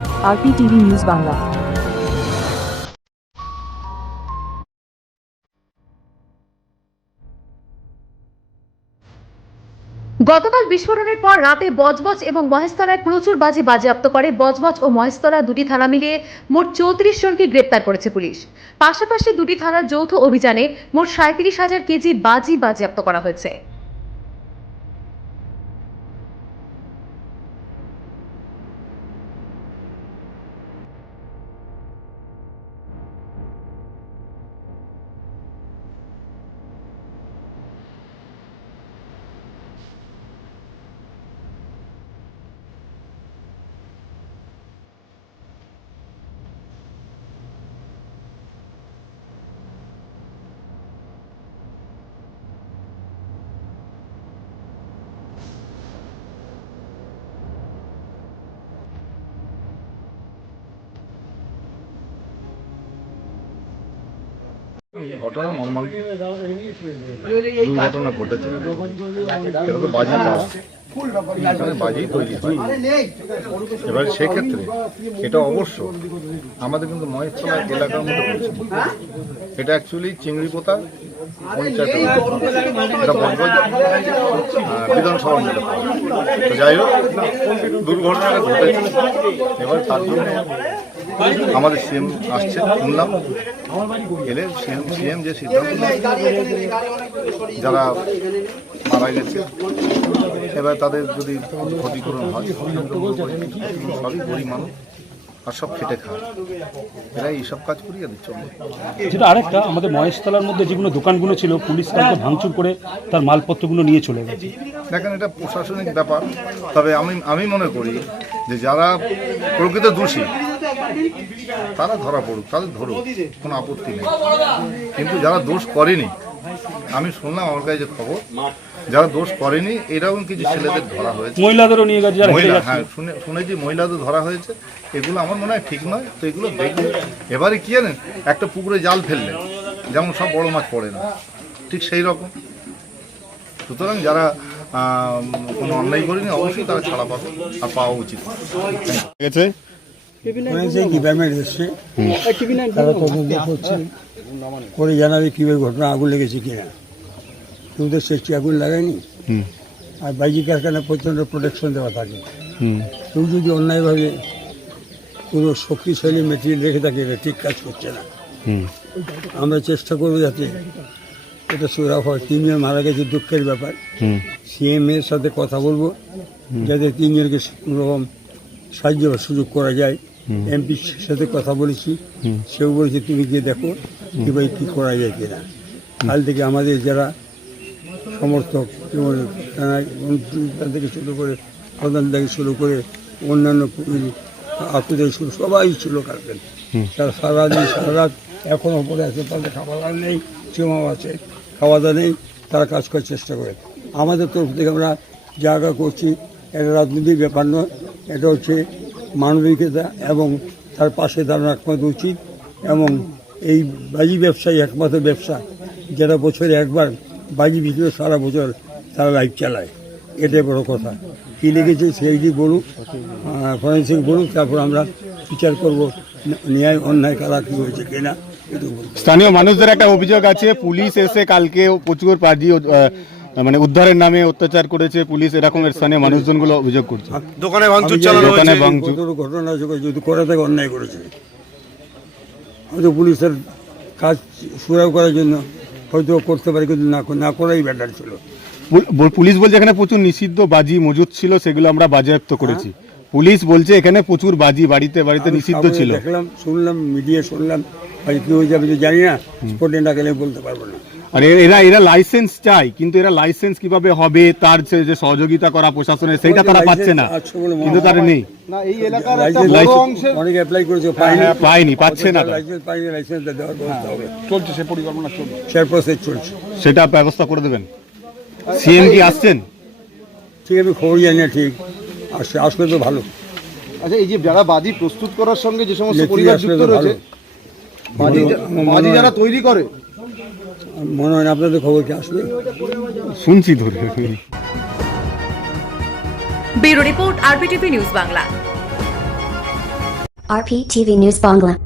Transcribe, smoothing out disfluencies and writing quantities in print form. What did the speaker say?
RPTV news Bangla. গতকাল বিস্ফোরণের পর রাতে বজবজ এবং মহেশতলায় প্রচুর বাজি বাজেয়াপ্ত করে বজবজ ও মহেশতলা দুটি থানা মিলিয়ে মোট 34 জনকে গ্রেপ্তার করেছে পুলিশ। পাশাপাশি দুটি থানার যৌথ অভিযানে মোট 37,000 কেজি বাজি বাজেয়াপ্ত করা হয়েছে। ঘটনা নর্মাল দুর্ঘটনা ঘটেছে। এটা তো বাজি না, এখানে বাজি তৈরি হয়। এবার সেক্ষেত্রে এটা অবশ্য আমাদের কিন্তু মহেশতলা এলাকার মধ্যে পড়ছে। এটা অ্যাকচুয়ালি চিংড়িপোতা পঞ্চায়েত, এটা বজবজ বিধানসভার মধ্যে পড়ে। তো যাই হোক, দুর্ঘটনাটা ঘটেছে। এবার তার জন্য আমাদের সিএম আসছে, শুনলাম এলে সিএম যে সিদ্ধান্ত যারা মারা গেছে, এবার তাদের যদি ক্ষতিপূরণ হয়, সবই গরিব মানুষ আর সব খেটে খায়, এরা এইসব কাজ করি এদের চলবে। যেটা আরেকটা, আমাদের মহেশতলার মধ্যে যেগুলো দোকানগুলো ছিল পুলিশ কালকে ভাঙচুর করে তার মালপত্রগুলো নিয়ে চলে গেছে। দেখেন, এটা প্রশাসনিক ব্যাপার। তবে আমি মনে করি যে যারা প্রকৃত দোষী তারা ধরা পড়ুক, তাদের ধরুক, কোনো আপত্তি নেই। কিন্তু যারা দোষ করেনি, আমি শুনলাম আমার কাছে যে খবর, যারা দোষ করেনি এরকম কিছু ছেলেদের ধরা হয়েছে, মহিলাদেরও নিয়ে গেছে। হ্যাঁ শুনেছি মহিলাদের ধরা হয়েছে। এগুলো আমার মনে হয় ঠিক নয়। তো এগুলো দেখুন। এবারে কি জানেন, একটা পুকুরে জাল ফেললে যেমন সব বড় মাছ পড়ে না, ঠিক সেই রকম। সুতরাং যারা কোনো অন্যায় করেনি অবশ্যই তারা ছাড়া পাবে আর পাওয়া উচিত। ডিপার্টমেন্ট এসছে, তারা তদন্ত করছে, করে জানাবে কীভাবে ঘটনা, আগুন লেগেছে কিনা। কেউ তো সেচি আগুন লাগায়নি। আর বাইজি কারখানা প্রচণ্ড প্রোটেকশন দেওয়া থাকে। কেউ যদি অন্যায়ভাবে কোনো শক্তিশালী মেটেরিয়াল রেখে থাকে, এটা ঠিক কাজ করছে না। আমরা চেষ্টা করবো যাতে এটা সুরাফ হয়। 3 জন মারা গেছে, দুঃখের ব্যাপার। সিএম এর সাথে কথা বলবো যাতে 3 জনকে কোনোরকম সাহায্য বা সুযোগ করা যায়। এমপির সাথে কথা বলেছি, সেও বলেছে তুমি গিয়ে দেখো কীভাবে কী করা যায় কিনা। কাল থেকে আমাদের যারা সমর্থক যেমন থেকে শুরু করে প্রধান থেকে শুরু করে অন্যান্য আত্মীয় শুরু সবাই ছিল কালকে। তারা সারাদিন সারা রাত এখনও পরে আছে, তাদের খাবার নেই, সীমাও আছে, খাওয়া দাওয়া নেই, তারা কাজ করার চেষ্টা করে। আমাদের তরফ থেকে আমরা জায়গা করছি, এটা রাজনীতির ব্যাপার নয়, এটা হচ্ছে মানবিকতা এবং তার পাশে দাঁড়ানো একমাত্র উচিত। এবং এই বাজি ব্যবসায়ী একমাত্র ব্যবসা যারা বছরে একবার বাজি বিক্রি সারা বছর তারা লাইফ চালায়, এটাই বড় কথা। কী লেগেছে সেইটি বলুক, ফরেন্সিক বলুক, তারপর আমরা বিচার করব ন্যায় অন্যায় কারা কী হয়েছে কিনা। স্থানীয় মানুষদের একটা অভিযোগ আছে, পুলিশ এসে কালকে প্রচুর বাজি মানে উদ্ধারের নামে অত্যাচার করেছে পুলিশ, এরকম স্থানীয় মানুষজনগুলো অভিযোগ করছে। দোকানে ভাঙচুর চালানো হয়েছে, ঘটনা যদি করে থাকে অন্যায় করেছে। হয়তো পুলিশের কাজ সুরাহ করার জন্য হয়তো করতে পারে, কিন্তু না করাই বেটার ছিল। পুলিশ বলছে এখানে প্রচুর নিষিদ্ধ বাজি মজুদ ছিল, সেগুলো আমরা বাজেয়াপ্ত করেছি। পুলিশ বলছে এখানে প্রচুর বাজি বাড়িতে বাড়িতে নিষিদ্ধ ছিল। দেখলাম, শুনলাম, মিডিয়া শুনলাম, কি হয়ে যাবে জানি না, স্পটে না গেলে বলতে পারবো না। আর এরা লাইসেন্স চাই, কিন্তু এরা লাইসেন্স কিভাবে হবে, তার যে সহযোগিতা করা প্রশাসনের, সেইটা তারা পাচ্ছে না, কিন্তু তার নেই। অনেকে অ্যাপ্লাই করেছে, পায়নি, পাচ্ছে না, লাইসেন্স দেওয়ার ব্যবস্থা হবে, চলছে সে পরিকল্পনা, চলছে, সে প্রসেস চলছে। সেটা ব্যবস্থা করে দেবেন। সিএম কি আসছেন? ঠিক আছে, খবর জানি না, ঠিক আসলে তো ভালো। আচ্ছা, এই যে যারা বাজি প্রস্তুত করার সঙ্গে যে সমস্ত পরিবার যুক্ত রয়েছে, বাজি যারা তৈরি করে, মনে হয় না আপনাদের খবর কি আসবে, শুনছি ধরে। Bureau report, RPTV news Bangla. RPTV News Bangla.